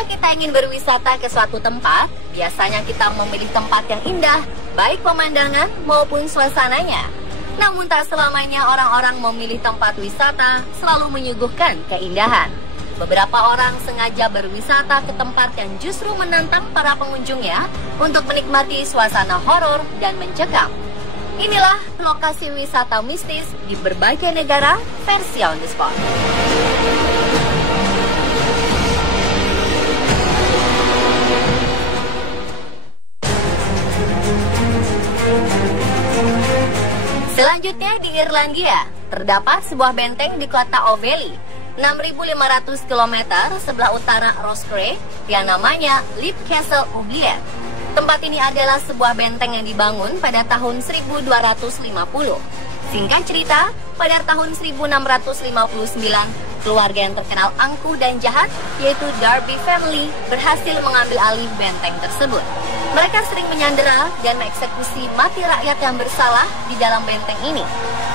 Jika kita ingin berwisata ke suatu tempat, biasanya kita memilih tempat yang indah, baik pemandangan maupun suasananya. Namun tak selamanya orang-orang memilih tempat wisata selalu menyuguhkan keindahan. Beberapa orang sengaja berwisata ke tempat yang justru menantang para pengunjungnya untuk menikmati suasana horor dan mencekam. Inilah lokasi wisata mistis di berbagai negara versi On The Spot. Selanjutnya di Irlandia, terdapat sebuah benteng di kota Ovely, 6.500 km sebelah utara Roscrea yang namanya Leap Castle Oubliette. Tempat ini adalah sebuah benteng yang dibangun pada tahun 1250. Singkat cerita, pada tahun 1659, keluarga yang terkenal angkuh dan jahat, yaitu Darby Family, berhasil mengambil alih benteng tersebut. Mereka sering menyandera dan mengeksekusi mati rakyat yang bersalah di dalam benteng ini.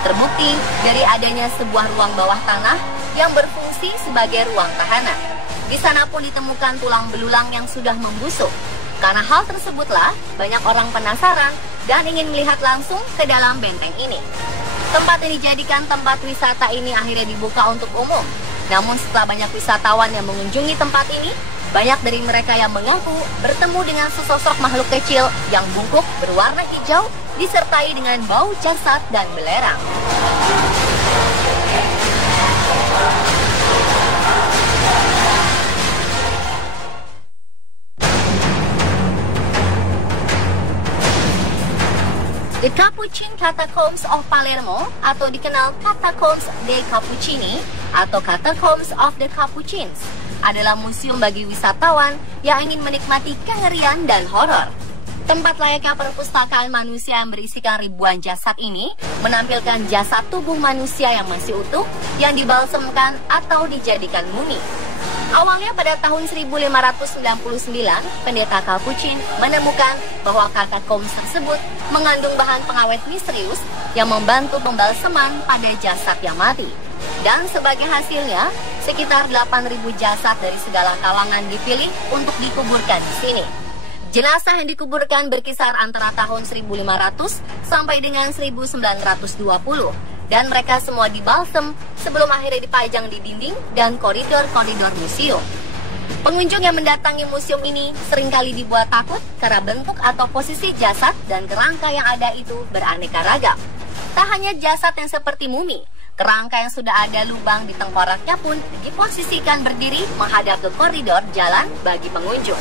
Terbukti dari adanya sebuah ruang bawah tanah yang berfungsi sebagai ruang tahanan. Di sana pun ditemukan tulang belulang yang sudah membusuk. Karena hal tersebutlah, banyak orang penasaran dan ingin melihat langsung ke dalam benteng ini. Tempat yang dijadikan tempat wisata ini akhirnya dibuka untuk umum. Namun setelah banyak wisatawan yang mengunjungi tempat ini, banyak dari mereka yang mengaku bertemu dengan sesosok makhluk kecil yang bungkuk berwarna hijau disertai dengan bau jasad dan belerang. The Capuchin Catacombs of Palermo, atau dikenal Catacombs dei Cappuccini atau Catacombs of the Capuchins, adalah museum bagi wisatawan yang ingin menikmati kengerian dan horor. Tempat layaknya perpustakaan manusia yang berisikan ribuan jasad ini menampilkan jasad tubuh manusia yang masih utuh yang dibalsemkan atau dijadikan mumi. Awalnya pada tahun 1599, pendeta Capuchin menemukan bahwa katakombs tersebut mengandung bahan pengawet misterius yang membantu pembalseman pada jasad yang mati. Dan sebagai hasilnya, sekitar 8.000 jasad dari segala kalangan dipilih untuk dikuburkan di sini. Jenazah yang dikuburkan berkisar antara tahun 1500 sampai dengan 1920. Dan mereka semua dibalsem sebelum akhirnya dipajang di dinding dan koridor-koridor museum. Pengunjung yang mendatangi museum ini seringkali dibuat takut karena bentuk atau posisi jasad dan kerangka yang ada itu beraneka ragam. Tak hanya jasad yang seperti mumi, kerangka yang sudah ada lubang di tengkoraknya pun diposisikan berdiri menghadap ke koridor jalan bagi pengunjung.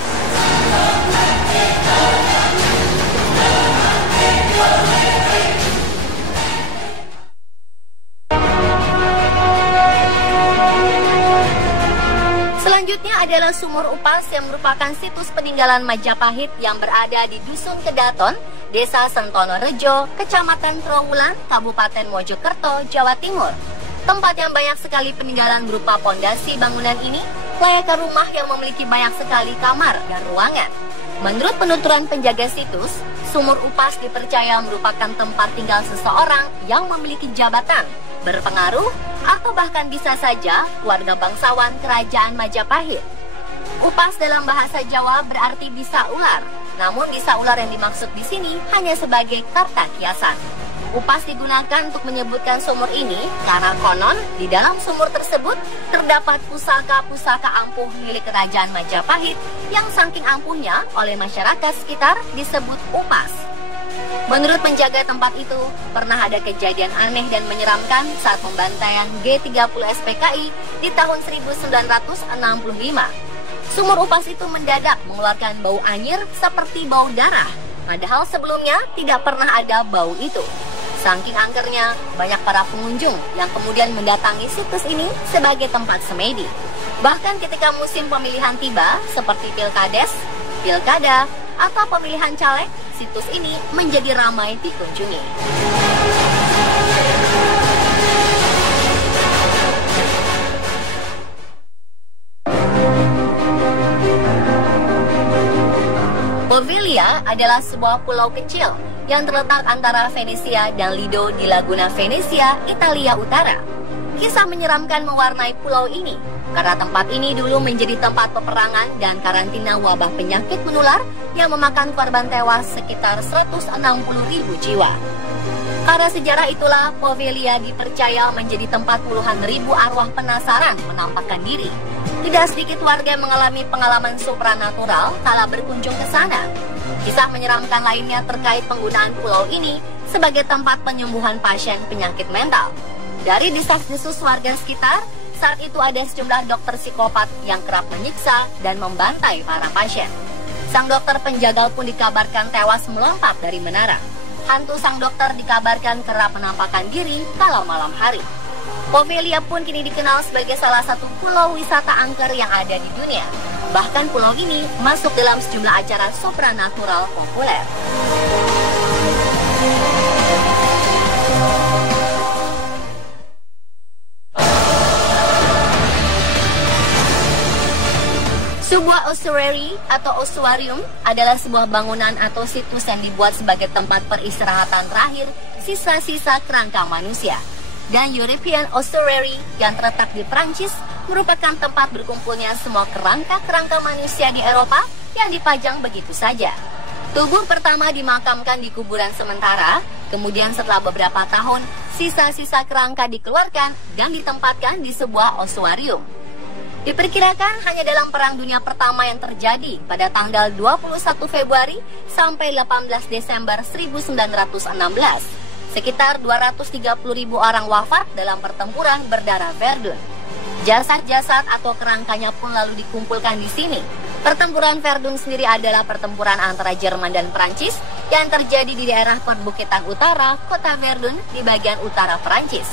Selanjutnya adalah Sumur Upas yang merupakan situs peninggalan Majapahit yang berada di Dusun Kedaton, Desa Sentono Rejo, Kecamatan Trowulan, Kabupaten Mojokerto, Jawa Timur. Tempat yang banyak sekali peninggalan berupa pondasi bangunan ini, layaknya rumah yang memiliki banyak sekali kamar dan ruangan. Menurut penuturan penjaga situs, Sumur Upas dipercaya merupakan tempat tinggal seseorang yang memiliki jabatan, berpengaruh, atau bahkan bisa saja warga bangsawan kerajaan Majapahit. Upas dalam bahasa Jawa berarti bisa ular, namun bisa ular yang dimaksud di sini hanya sebagai kata kiasan. Upas digunakan untuk menyebutkan sumur ini karena konon di dalam sumur tersebut terdapat pusaka-pusaka ampuh milik kerajaan Majapahit yang saking ampuhnya oleh masyarakat sekitar disebut upas. Menurut penjaga tempat itu, pernah ada kejadian aneh dan menyeramkan saat pembantaian G30 SPKI di tahun 1965. Sumur Upas itu mendadak mengeluarkan bau anyir seperti bau darah, padahal sebelumnya tidak pernah ada bau itu. Saking angkernya, banyak para pengunjung yang kemudian mendatangi situs ini sebagai tempat semedi. Bahkan ketika musim pemilihan tiba, seperti pilkades, pilkada, atau pemilihan caleg, situs ini menjadi ramai dikunjungi. Poveglia adalah sebuah pulau kecil yang terletak antara Venesia dan Lido di Laguna Venezia, Italia Utara. Kisah menyeramkan mewarnai pulau ini, karena tempat ini dulu menjadi tempat peperangan dan karantina wabah penyakit menular yang memakan korban tewas sekitar 160.000 jiwa. Karena sejarah itulah, Poveglia dipercaya menjadi tempat puluhan ribu arwah penasaran menampakkan diri. Tidak sedikit warga mengalami pengalaman supranatural kala berkunjung ke sana. Kisah menyeramkan lainnya terkait penggunaan pulau ini sebagai tempat penyembuhan pasien penyakit mental. Dari desas-desus warga sekitar, saat itu ada sejumlah dokter psikopat yang kerap menyiksa dan membantai para pasien. Sang dokter penjagal pun dikabarkan tewas melompat dari menara. Hantu sang dokter dikabarkan kerap menampakkan diri kala malam hari. Poveglia pun kini dikenal sebagai salah satu pulau wisata angker yang ada di dunia. Bahkan pulau ini masuk dalam sejumlah acara supranatural populer. Sebuah ossuary atau ossuarium adalah sebuah bangunan atau situs yang dibuat sebagai tempat peristirahatan terakhir sisa-sisa kerangka manusia. Dan European Ossuary yang terletak di Prancis merupakan tempat berkumpulnya semua kerangka-kerangka manusia di Eropa yang dipajang begitu saja. Tubuh pertama dimakamkan di kuburan sementara, kemudian setelah beberapa tahun, sisa-sisa kerangka dikeluarkan dan ditempatkan di sebuah ossuarium. Diperkirakan hanya dalam Perang Dunia Pertama yang terjadi pada tanggal 21 Februari sampai 18 Desember 1916. Sekitar 230.000 orang wafat dalam pertempuran berdarah Verdun. Jasad-jasad atau kerangkanya pun lalu dikumpulkan di sini. Pertempuran Verdun sendiri adalah pertempuran antara Jerman dan Prancis yang terjadi di daerah perbukitan utara kota Verdun di bagian utara Prancis.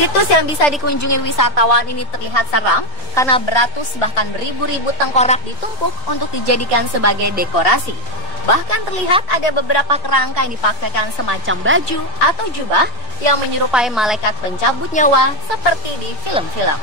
Situs yang bisa dikunjungi wisatawan ini terlihat seram karena beratus bahkan beribu-ribu tengkorak ditumpuk untuk dijadikan sebagai dekorasi. Bahkan terlihat ada beberapa kerangka yang dipakaikan semacam baju atau jubah yang menyerupai malaikat pencabut nyawa seperti di film-film.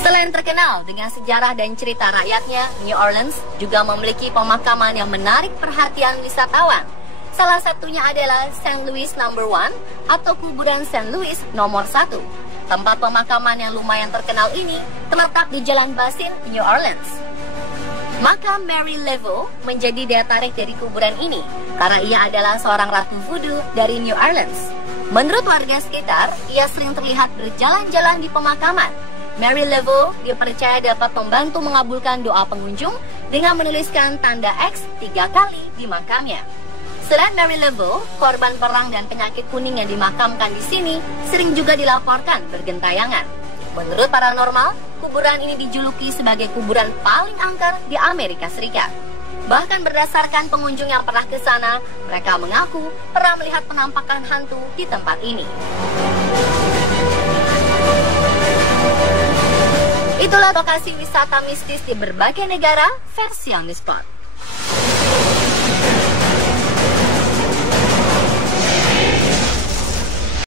Selain terkenal dengan sejarah dan cerita rakyatnya, New Orleans juga memiliki pemakaman yang menarik perhatian wisatawan. Salah satunya adalah St. Louis No. 1 atau kuburan St. Louis nomor 1. Tempat pemakaman yang lumayan terkenal ini terletak di Jalan Basin, New Orleans. Makam Mary Laveau menjadi daya tarik dari kuburan ini karena ia adalah seorang ratu voodoo dari New Orleans. Menurut warga sekitar, ia sering terlihat berjalan-jalan di pemakaman. Mary Laveau dipercaya dapat membantu mengabulkan doa pengunjung dengan menuliskan tanda X 3 kali di makamnya. Selain Mary Laveau, korban perang dan penyakit kuning yang dimakamkan di sini sering juga dilaporkan bergentayangan. Menurut paranormal, kuburan ini dijuluki sebagai kuburan paling angker di Amerika Serikat. Bahkan berdasarkan pengunjung yang pernah ke sana, mereka mengaku pernah melihat penampakan hantu di tempat ini. Itulah lokasi wisata mistis di berbagai negara versi On The Spot.